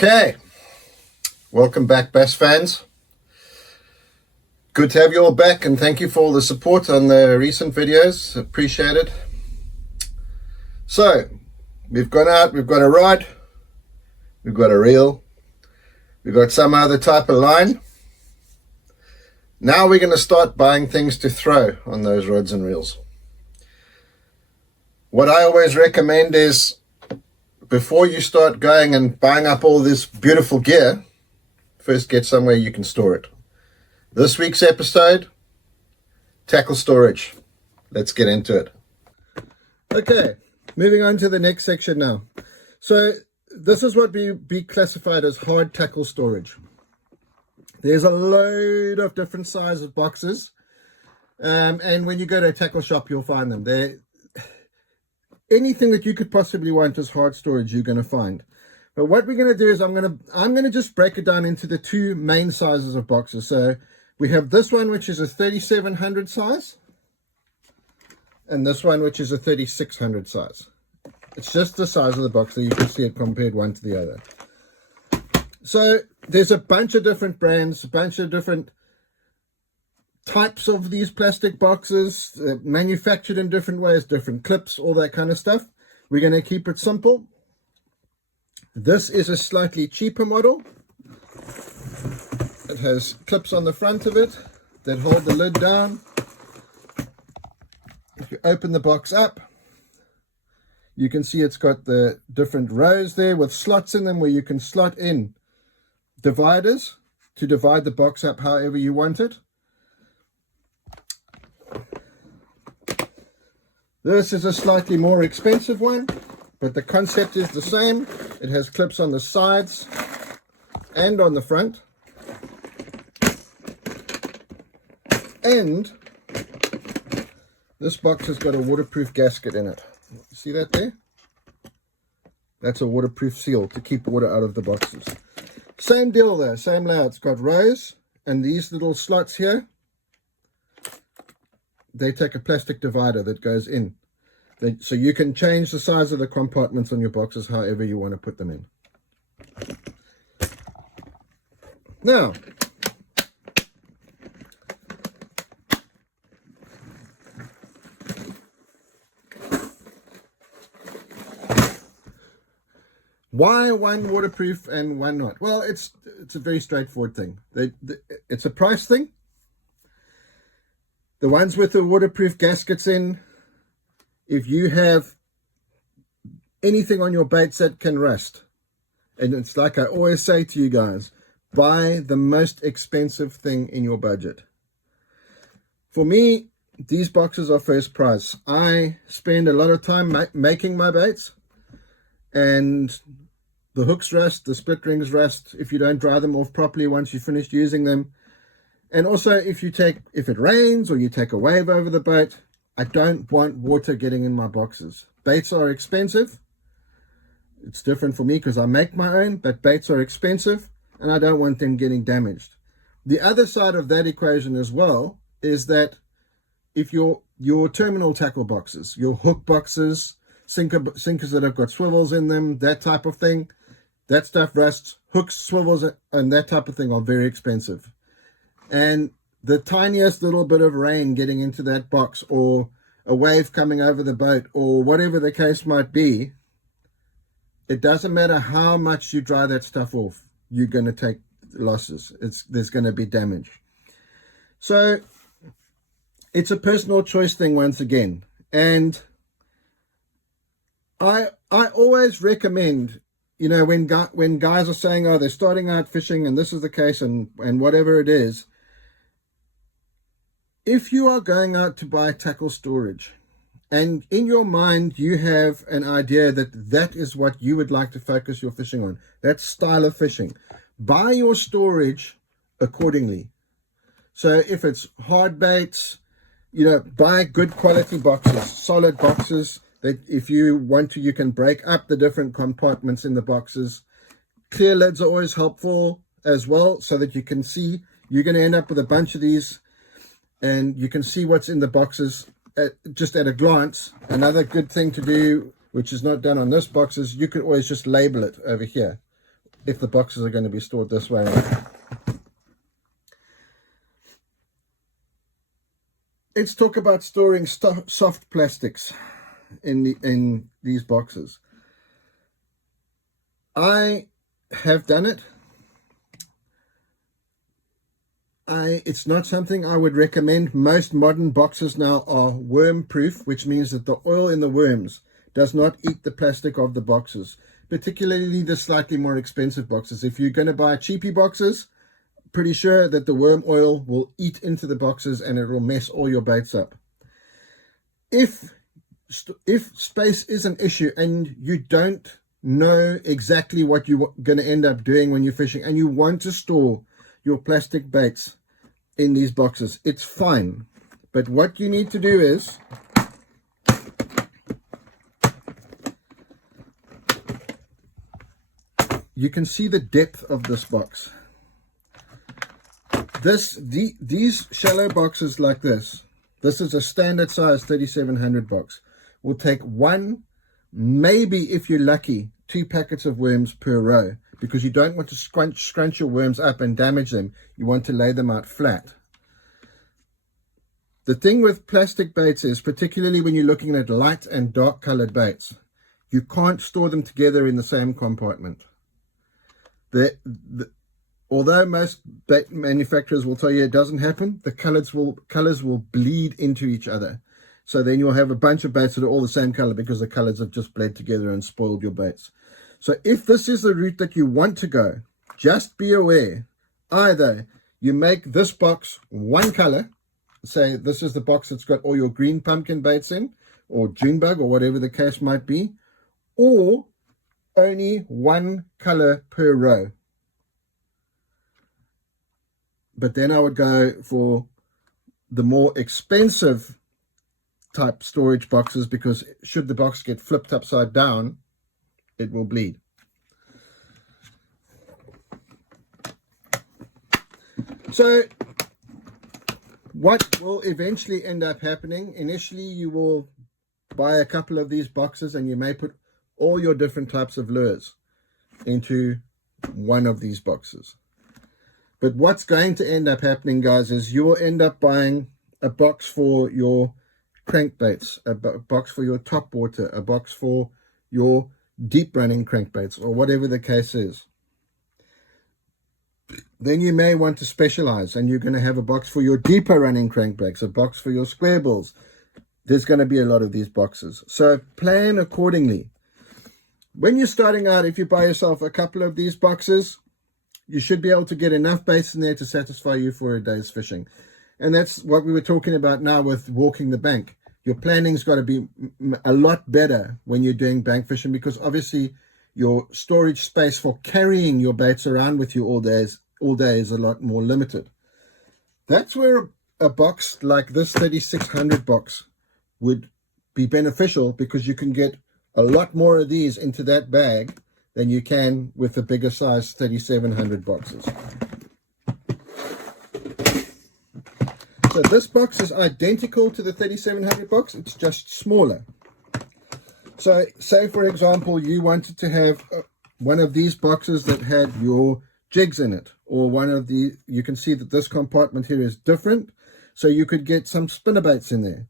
Okay, welcome back, Bass fans. Good to have you all back, and thank you for all the support on the recent videos. Appreciate it. So, we've gone out, we've got a rod, we've got a reel, we've got some other type of line. Now we're going to start buying things to throw on those rods and reels. What I always recommend is, before you start going and buying up all this beautiful gear, first get somewhere you can store it. This week's episode, tackle storage. Let's get into it. Okay, moving on to the next section now. So this is what we classified as hard tackle storage. There's a load of different sizes of boxes, and when you go to a tackle shop, you'll find them. Anything that you could possibly want as hard storage, you're going to find. But what we're going to do is I'm going to just break it down into the two main sizes of boxes. So we have this one, which is a 3700 size, and this one, which is a 3600 size. It's just the size of the box, so you can see it compared one to the other. So there's a bunch of different brands, a bunch of different types of these plastic boxes, manufactured in different ways, different clips, all that kind of stuff. We're going to keep it simple. This is a slightly cheaper model. It has clips on the front of it that hold the lid down. If you open the box up, you can see it's got the different rows there with slots in them where you can slot in dividers to divide the box up however you want it. This is a slightly more expensive one, but the concept is the same. It has clips on the sides and on the front. And this box has got a waterproof gasket in it. See that there? That's a waterproof seal to keep water out of the boxes. Same deal there, same layout. It's got rows, and these little slots here, they take a plastic divider that goes in. So you can change the size of the compartments on your boxes however you want to put them in. Now, why one waterproof and one not? Well, it's a very straightforward thing. It's a price thing. The ones with the waterproof gaskets in, if you have anything on your baits that can rust, and it's like I always say to you guys, buy the most expensive thing in your budget. For me, these boxes are first price. I spend a lot of time making my baits, and the hooks rust, the split rings rust if you don't dry them off properly once you finish using them. And also, if it rains or you take a wave over the boat, I don't want water getting in my boxes. Baits are expensive. It's different for me because I make my own, but baits are expensive and I don't want them getting damaged. The other side of that equation as well is that if your terminal tackle boxes, your hook boxes, sinkers that have got swivels in them, that type of thing, that stuff rusts. Hooks, swivels, and that type of thing are very expensive. And the tiniest little bit of rain getting into that box, or a wave coming over the boat, or whatever the case might be, it doesn't matter how much you dry that stuff off, you're going to take losses. There's going to be damage. So it's a personal choice thing once again. And I always recommend, you know, when guys are saying, oh, they're starting out fishing and this is the case and whatever it is, if you are going out to buy tackle storage and in your mind you have an idea that is what you would like to focus your fishing on, that style of fishing, buy your storage accordingly. So if it's hard baits, you know, buy good quality boxes, solid boxes that if you want to, you can break up the different compartments in the boxes. Clear lids are always helpful as well, so that you can see. You're going to end up with a bunch of these and you can see what's in the boxes just at a glance. Another good thing to do, which is not done on this box, is you can always just label it over here. if the boxes are going to be stored this way. Let's talk about storing soft plastics in these boxes. I have done it. It's not something I would recommend. Most modern boxes now are worm proof, which means that the oil in the worms does not eat the plastic of the boxes, particularly the slightly more expensive boxes. If you're going to buy cheapy boxes, pretty sure that the worm oil will eat into the boxes and it will mess all your baits up. If space is an issue and you don't know exactly what you're going to end up doing when you're fishing and you want to store your plastic baits in these boxes, it's fine. But what you need to do is you can see the depth of this box. These shallow boxes like this is a standard size 3700 box, will take one, maybe if you're lucky, 2 packets of worms per row, because you don't want to scrunch your worms up and damage them. You want to lay them out flat. The thing with plastic baits is, particularly when you're looking at light and dark colored baits, you can't store them together in the same compartment. Although most bait manufacturers will tell you it doesn't happen, the colors will bleed into each other. So then you'll have a bunch of baits that are all the same color because the colors have just bled together and spoiled your baits. So if this is the route that you want to go, just be aware. Either you make this box one color, say this is the box that's got all your green pumpkin baits in, or Junebug, or whatever the case might be, or only one color per row. But then I would go for the more expensive type storage boxes, because should the box get flipped upside down, it will bleed. So what will eventually end up happening, initially you will buy a couple of these boxes and you may put all your different types of lures into one of these boxes. But what's going to end up happening, guys, is you will end up buying a box for your crankbaits, a box for your top water, a box for your deep running crankbaits, or whatever the case is. Then you may want to specialize, and you're going to have a box for your deeper running crankbaits, a box for your square balls. There's going to be a lot of these boxes, so plan accordingly. When you're starting out, if you buy yourself a couple of these boxes, you should be able to get enough baits in there to satisfy you for a day's fishing. And that's what we were talking about now with walking the bank. Your planning's got to be a lot better when you're doing bank fishing, because obviously your storage space for carrying your baits around with you all day is a lot more limited. That's where a box like this 3600 box would be beneficial, because you can get a lot more of these into that bag than you can with the bigger size 3700 boxes. So this box is identical to the 3700 box, it's just smaller. So say for example you wanted to have one of these boxes that had your jigs in it, or one of the, you can see that this compartment here is different, so you could get some spinnerbaits in there,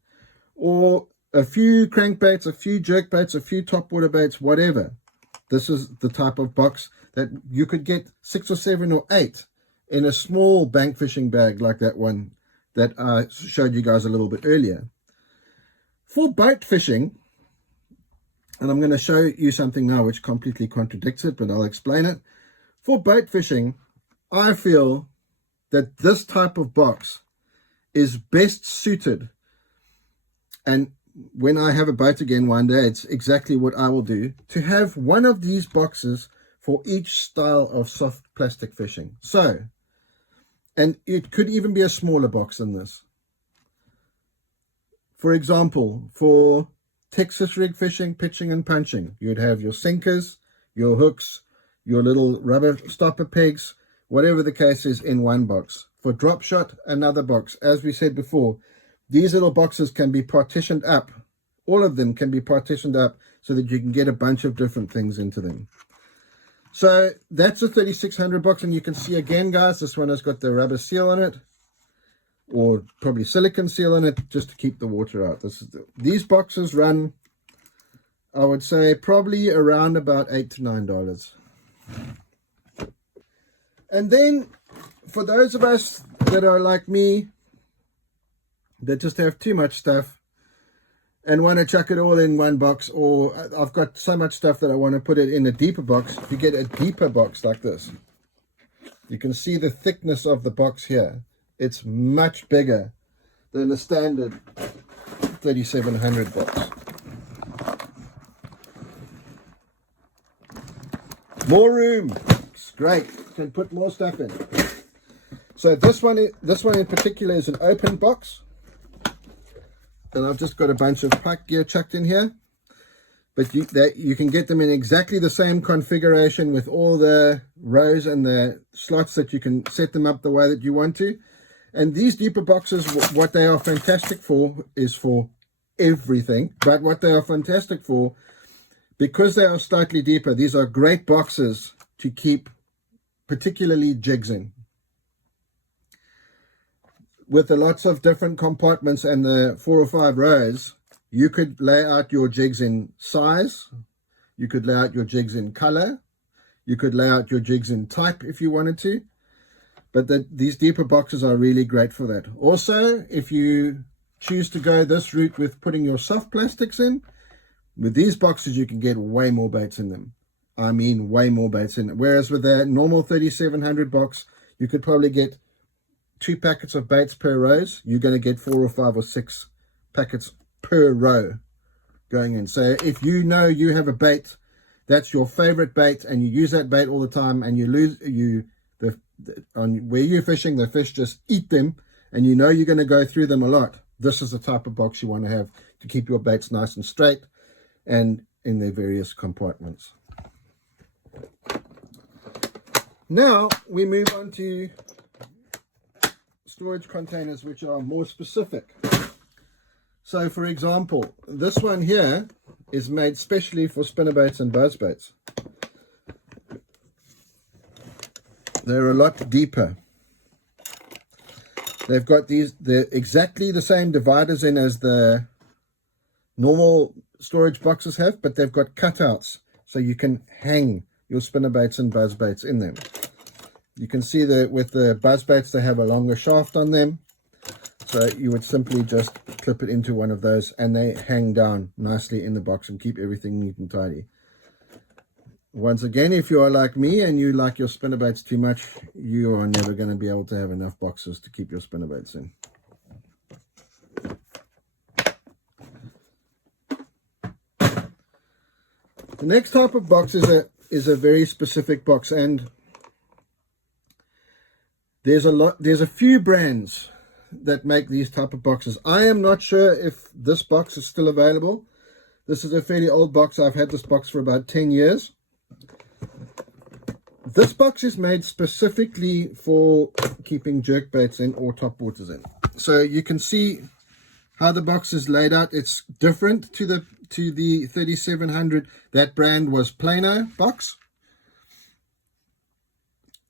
or a few crankbaits, a few jerkbaits, a few topwater baits, whatever. This is the type of box that you could get 6 or 7 or 8 in a small bank fishing bag like that one that I showed you guys a little bit earlier. For boat fishing, and I'm going to show you something now which completely contradicts it, but I'll explain it. For boat fishing, I feel that this type of box is best suited, and when I have a boat again one day, it's exactly what I will do, to have one of these boxes for each style of soft plastic fishing. So, and it could even be a smaller box than this. For example, for Texas rig fishing, pitching and punching, you'd have your sinkers, your hooks, your little rubber stopper pegs, whatever the case is, in one box. For drop shot, another box. As we said before, these little boxes can be partitioned up. All of them can be partitioned up so that you can get a bunch of different things into them. So that's a 3600 box, and you can see again, guys, this one has got the rubber seal on it, or probably silicone seal on it, just to keep the water out. These boxes run, I would say, probably around about $8 to $9. And then for those of us that are like me, that just have too much stuff and want to chuck it all in one box, or I've got so much stuff that I want to put it in a deeper box, you get a deeper box like this. You can see the thickness of the box here. It's much bigger than a standard 3700 box. More room. It's great. You can put more stuff in. So this one in particular is an open box. And I've just got a bunch of pike gear chucked in here. But you can get them in exactly the same configuration with all the rows and the slots that you can set them up the way that you want to. And these deeper boxes, what they are fantastic for is for everything. But what they are fantastic for, because they are slightly deeper, these are great boxes to keep particularly jigs in. With the lots of different compartments and the 4 or 5 rows, you could lay out your jigs in size. You could lay out your jigs in color. You could lay out your jigs in type if you wanted to. But these deeper boxes are really great for that. Also, if you choose to go this route with putting your soft plastics in, with these boxes you can get way more baits in them. I mean way more baits in them. Whereas with a normal 3700 box, you could probably get 2 packets of baits per rows. You're going to get 4 or 5 or 6 packets per row going in. So if you know you have a bait that's your favorite bait and you use that bait all the time, and on where you're fishing, the fish just eat them, and you know you're going to go through them a lot, this is the type of box you want to have to keep your baits nice and straight and in their various compartments. Now we move on to storage containers which are more specific. So for example, this one here is made specially for spinnerbaits and buzzbaits. They're a lot deeper. They've got they're exactly the same dividers in as the normal storage boxes have, but they've got cutouts so you can hang your spinnerbaits and buzzbaits in them. You can see that with the buzzbaits, they have a longer shaft on them. So you would simply just clip it into one of those and they hang down nicely in the box and keep everything neat and tidy. Once again, if you are like me and you like your spinnerbaits too much, you are never going to be able to have enough boxes to keep your spinnerbaits in. The next type of box is a very specific box, and there's a few brands that make these type of boxes. I am not sure if this box is still available. This is a fairly old box. I've had this box for about 10 years. This box is made specifically for keeping jerkbaits in or topwaters in. So you can see how the box is laid out. It's different to the 3700. That brand was Plano box.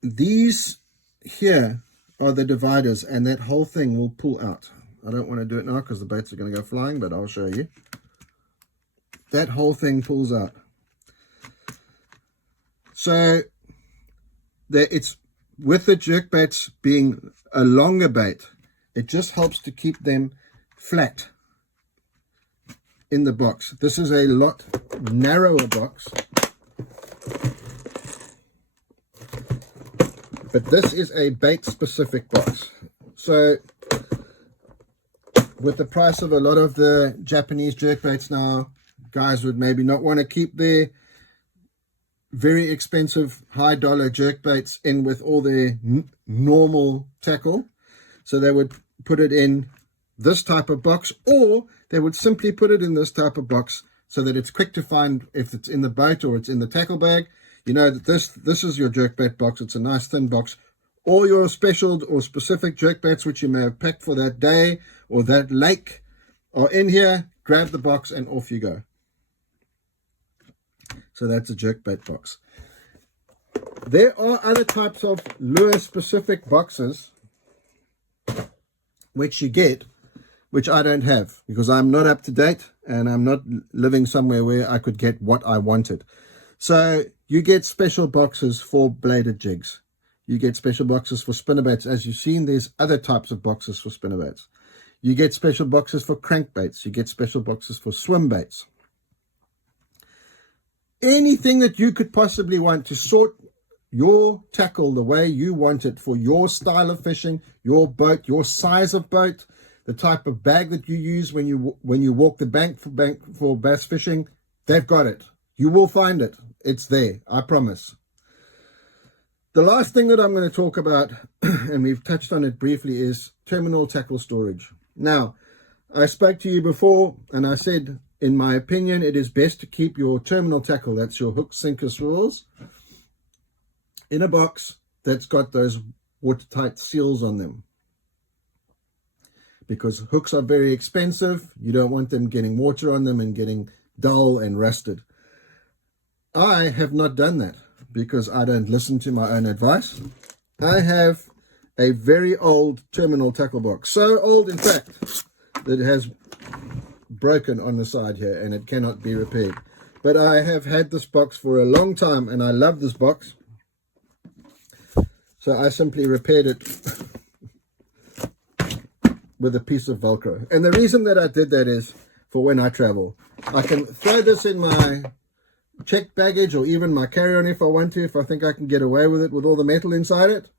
These here are the dividers, and that whole thing will pull out. I don't want to do it now because the baits are going to go flying, but I'll show you. That whole thing pulls out. So it's with the jerkbaits being a longer bait, it just helps to keep them flat in the box. This is a lot narrower box, but this is a bait specific box. So with the price of a lot of the Japanese jerkbaits now, guys would maybe not want to keep their very expensive high dollar jerkbaits in with all their normal tackle. So they would put it in this type of box, or they would simply put it in this type of box so that it's quick to find if it's in the boat or it's in the tackle bag. You know that this is your jerkbait box. It's a nice thin box. All your special or specific jerkbaits which you may have packed for that day or that lake are in here. Grab the box and off you go. So that's a jerkbait box. There are other types of lure-specific boxes which you get, which I don't have because I'm not up to date and I'm not living somewhere where I could get what I wanted. So you get special boxes for bladed jigs. You get special boxes for spinnerbaits. As you've seen, there's other types of boxes for spinnerbaits. You get special boxes for crankbaits. You get special boxes for swim baits. Anything that you could possibly want to sort your tackle the way you want it for your style of fishing, your boat, your size of boat, the type of bag that you use when you walk the bank for bass fishing, they've got it. You will find it. It's there, I promise. The last thing that I'm going to talk about, and we've touched on it briefly, is terminal tackle storage. Now, I spoke to you before, and I said, in my opinion, it is best to keep your terminal tackle, that's your hook, sinker, swirls, in a box that's got those watertight seals on them. Because hooks are very expensive. You don't want them getting water on them and getting dull and rusted. I have not done that because I don't listen to my own advice. I have a very old terminal tackle box. So old, in fact, that it has broken on the side here and it cannot be repaired. But I have had this box for a long time and I love this box. So I simply repaired it with a piece of Velcro. And the reason that I did that is for when I travel. I can throw this in my checked baggage or even my carry-on if I want to, if I think I can get away with it with all the metal inside it.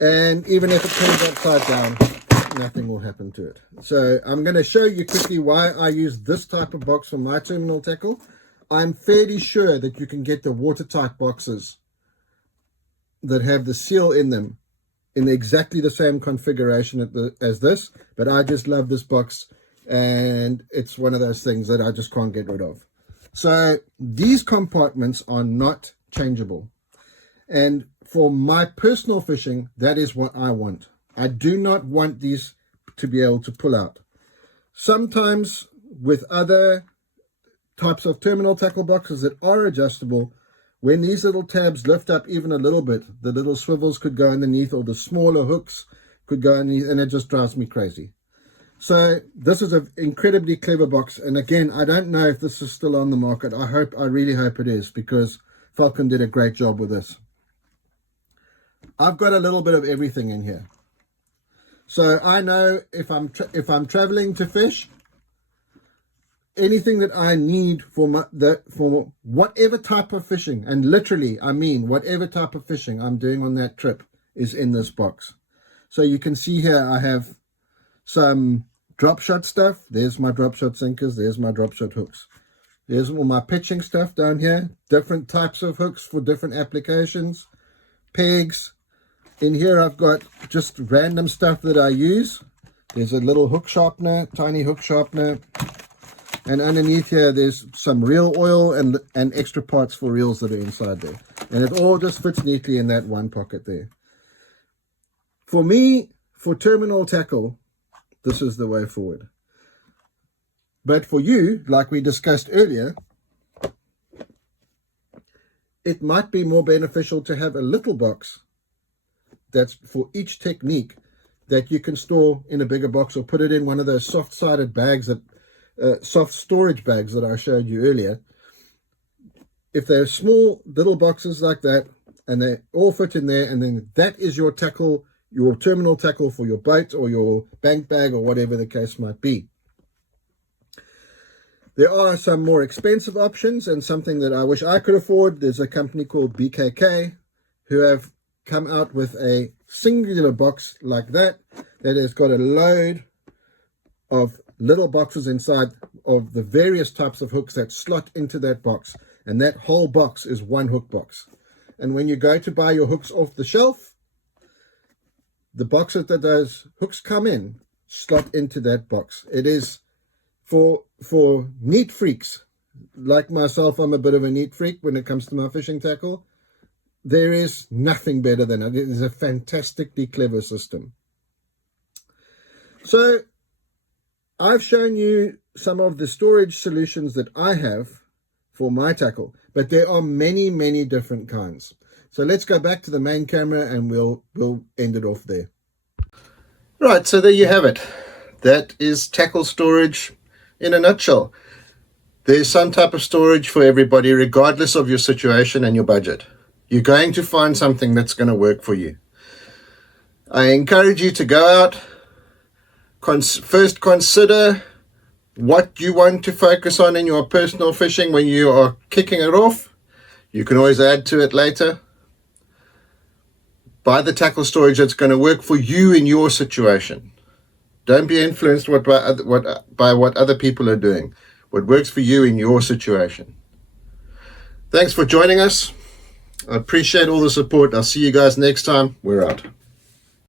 And even if it turns upside down, nothing will happen to it. So I'm going to show you quickly why I use this type of box for my terminal tackle. I'm fairly sure that you can get the watertight boxes that have the seal in them in exactly the same configuration as this, but I just love this box and it's one of those things that I just can't get rid of. So these compartments are not changeable, and for my personal fishing, that is what I want. I do not want these to be able to pull out. Sometimes with other types of terminal tackle boxes that are adjustable, when these little tabs lift up even a little bit, the little swivels could go underneath, or the smaller hooks could go underneath, and it just drives me crazy. So this is an incredibly clever box. And again, I don't know if this is still on the market. I really hope it is, because Falcon did a great job with this. I've got a little bit of everything in here. So I know if I'm traveling to fish, anything that I need for whatever type of fishing, and literally I mean whatever type of fishing I'm doing on that trip, is in this box. So you can see here I have some drop shot stuff. There's my drop shot sinkers, there's my drop shot hooks, there's all my pitching stuff down here, different types of hooks for different applications, pegs. In here I've got just random stuff that I use. There's a little hook sharpener, tiny hook sharpener. And underneath here, there's some reel oil and extra parts for reels that are inside there. And it all just fits neatly in that one pocket there. For me, for terminal tackle, this is the way forward. But for you, like we discussed earlier, it might be more beneficial to have a little box that's for each technique that you can store in a bigger box, or put it in one of those soft-sided bags that soft storage bags that I showed you earlier. If they're small little boxes like that and they all fit in there, and then that is your tackle, your terminal tackle for your boat or your bank bag or whatever the case might be. There are some more expensive options, and something that I wish I could afford. There's a company called BKK who have come out with a singular box like that has got a load of little boxes inside of the various types of hooks that slot into that box, and that whole box is one hook box. And when you go to buy your hooks off the shelf, the boxes that those hooks come in slot into that box. It is for neat freaks like myself. I'm a bit of a neat freak when it comes to my fishing tackle. There is nothing better than it. It is a fantastically clever system. So I've shown you some of the storage solutions that I have for my tackle. But there are many, many different kinds. So let's go back to the main camera and we'll end it off there. Right, so there you have it. That is tackle storage in a nutshell. There's some type of storage for everybody, regardless of your situation and your budget. You're going to find something that's going to work for you. I encourage you to go out, first consider what you want to focus on in your personal fishing when you are kicking it off. You can always add to it later. Buy the tackle storage that's going to work for you in your situation. Don't be influenced by what other people are doing. What works for you in your situation. Thanks for joining us. I appreciate all the support. I'll see you guys next time. We're out.